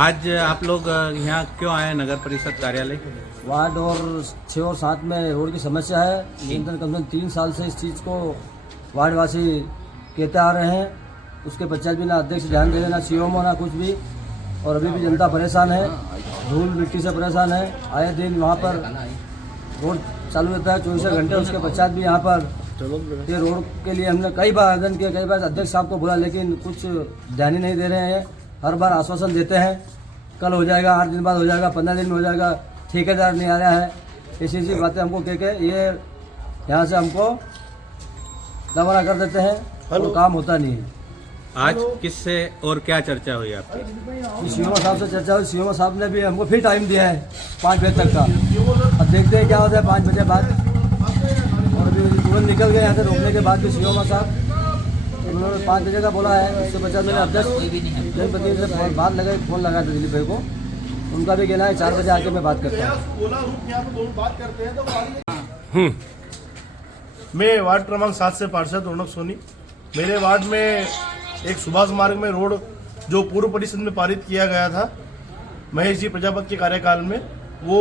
आज आप लोग यहाँ क्यों आए नगर परिषद कार्यालय? वार्ड और 6 और 7 में रोड की समस्या है। निरंतर कम से कम 3 साल से इस चीज़ को वार्डवासी कहते आ रहे हैं। उसके पश्चात भी ना अध्यक्ष ध्यान दे रहे, ना सीओमओ, ना कुछ भी। और अभी भी जनता परेशान है, धूल मिट्टी से परेशान है। आए दिन वहाँ पर रोड चालू रहता है 24 घंटे। उसके पश्चात भी यहाँ पर ये रोड के लिए हमने कई बार आवेदन किया, कई बार अध्यक्ष साहब को बोला, लेकिन कुछ ध्यान ही नहीं दे रहे हैं। हर बार आश्वासन देते हैं कल हो जाएगा, 8 दिन बाद हो जाएगा, 15 दिन में हो जाएगा, ठेकेदार नहीं आ रहा है। ऐसी बातें हमको कह के ये यहाँ से हमको रवाना कर देते हैं और काम होता नहीं है। आज किससे और क्या चर्चा हुई आपकी? सीओमओ साहब से चर्चा हुई। सीओमओ साहब ने भी हमको फिर टाइम दिया है 5 बजे तक का। अब देखते हैं क्या होता है 5 बजे बाद। और अभी तुरंत निकल गए यहाँ से रोकने के बाद भी सीओमओ साहब उन्होंने 5 बजे का बोला है। उसके पश्चात मैंने अध्यक्ष जनपति से बात लगाई, फ़ोन लगाया था दिलीप भाई को। उनका भी कहना है 4 बजे आके मैं बात करता हूँ। मैं वार्ड क्रमांक 7 से पार्षद रौनक सोनी। मेरे वार्ड में एक सुभाष मार्ग में रोड जो पूर्व परिषद में पारित किया गया था महेश जी प्रजापति के कार्यकाल में, वो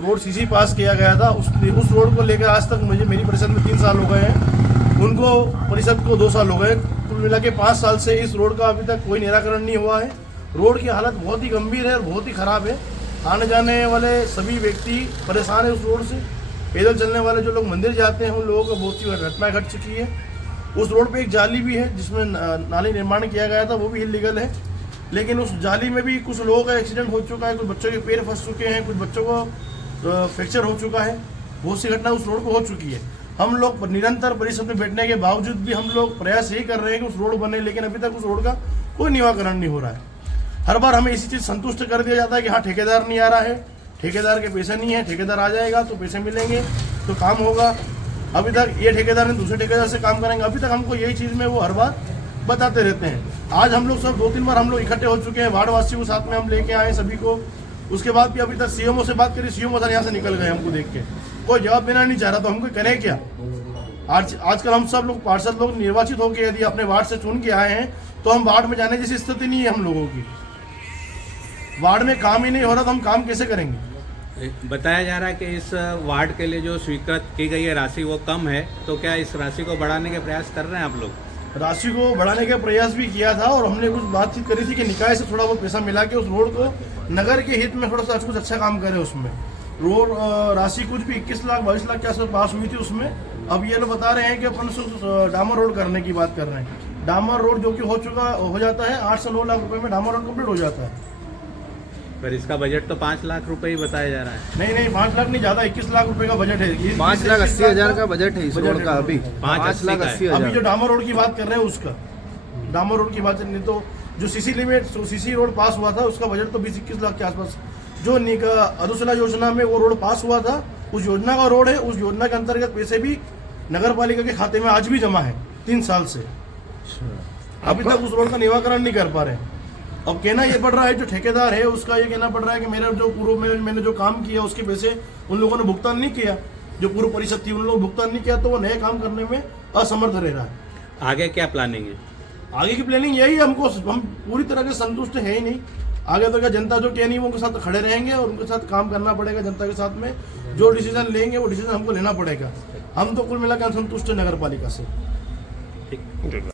रोड सीसी पास किया गया था। उस रोड को लेकर आज तक मुझे मेरी परिषद में 3 साल हो गए हैं, उनको परिषद को 2 साल हो गए। कुल मिला के 5 साल से इस रोड का अभी तक कोई निराकरण नहीं हुआ है। रोड की हालत बहुत ही गंभीर है और बहुत ही खराब है। आने जाने वाले सभी व्यक्ति परेशान है उस रोड से। पैदल चलने वाले जो लोग मंदिर जाते हैं उन लोगों को बहुत सी घटनाएं घट चुकी है। उस रोड पे एक जाली भी है जिसमें नाली निर्माण किया गया था, वो भी इलीगल है। लेकिन उस जाली में भी कुछ लोगों का एक्सीडेंट हो चुका है, कुछ बच्चों के पैर फंस चुके हैं, कुछ बच्चों को फ्रैक्चर हो चुका है। बहुत सी घटना उस रोड पर हो चुकी है। हम लोग निरंतर परिषद में बैठने के बावजूद भी हम लोग प्रयास यही कर रहे हैं कि उस रोड बने, लेकिन अभी तक उस रोड का कोई निराकरण नहीं हो रहा है। हर बार हमें इसी चीज़ संतुष्ट कर दिया जाता है कि हाँ ठेकेदार नहीं आ रहा है, ठेकेदार के पैसे नहीं है, ठेकेदार आ जाएगा तो पैसे मिलेंगे तो काम होगा। अभी तक ये ठेकेदार ने दूसरे ठेकेदार से काम कराएंगे, अभी तक हमको यही चीज़ में वो हर बार बताते रहते हैं। आज हम लोग सब 2-3 बार हम लोग इकट्ठे हो चुके हैं, वार्डवासी को साथ में हम लेके आए सभी को। उसके बाद भी अभी तक सीएमओ से बात करी, सीएमओ सर यहाँ से निकल गए हमको देख के, कोई जवाब देना नहीं चाह रहा। तो हमको करें क्या? आजकल हम सब लोग पार्षद लोग निर्वाचित होकर यदि अपने वार्ड से चुन के आए हैं तो हम वार्ड में जाने जैसी स्थिति नहीं है हम लोगों की। वार्ड में काम ही नहीं हो रहा तो हम काम कैसे करेंगे? बताया जा रहा है कि इस वार्ड के लिए जो स्वीकृत की गई है राशि वो कम है, तो क्या इस राशि को बढ़ाने के प्रयास कर रहे हैं आप लोग? राशि को बढ़ाने का प्रयास भी किया था और हमने कुछ बातचीत करी थी कि निकाय से थोड़ा बहुत पैसा मिला के उस रोड को नगर के हित में थोड़ा सा कुछ अच्छा काम करे। उसमें रोड राशि कुछ भी 21 लाख 22 लाख के आसपास पास हुई थी उसमें। अब ये लोग बता रहे हैं कि अपन डामर रोड करने की बात कर रहे हैं। डामर रोड जो कि हो जाता है 8 से 9 लाख रुपए में डामर रोड कम्प्लीट हो जाता है। पर इसका बजट तो 5 लाख रुपए ही बताया जा रहा है। नहीं 5 लाख नहीं, ज्यादा 21 लाख रुपए का बजट है। 5,80,000 का बजट है इस रोड का। अभी 5,80,000 अभी जो डामर रोड की बात कर रहे हैं उसका, डामर रोड की बात नहीं तो जो सीसी रोड पास हुआ था उसका बजट तो 20-21 लाख के आसपास। जो अधोसला योजना में वो रोड पास हुआ था, उस योजना का रोड है। उस योजना के अंतर्गत पैसे भी नगर पालिका के खाते में आज भी जमा है 3 साल से। अभी तक उस रोड का निराकरण नहीं कर पा रहे। अब कहना ये पड़ रहा है जो ठेकेदार है उसका ये कहना पड़ रहा है कि मेरा जो पूर्व में मैंने जो काम किया उसके पैसे उन लोगों ने भुगतान नहीं किया। जो पूर्व परिषद थी उन लोगों ने भुगतान नहीं किया तो वो नए काम करने में असमर्थ रह रहा है। आगे क्या प्लानिंग है? आगे की प्लानिंग यही है, हम पूरी तरह से संतुष्ट है ही नहीं। आगे तो क्या जनता जो कह नहीं वो उनके साथ खड़े रहेंगे और उनके साथ काम करना पड़ेगा। जनता के साथ में जो डिसीजन लेंगे वो डिसीजन हमको लेना पड़ेगा। हम तो कुल मिलाकर संतुष्ट है नगर पालिका से।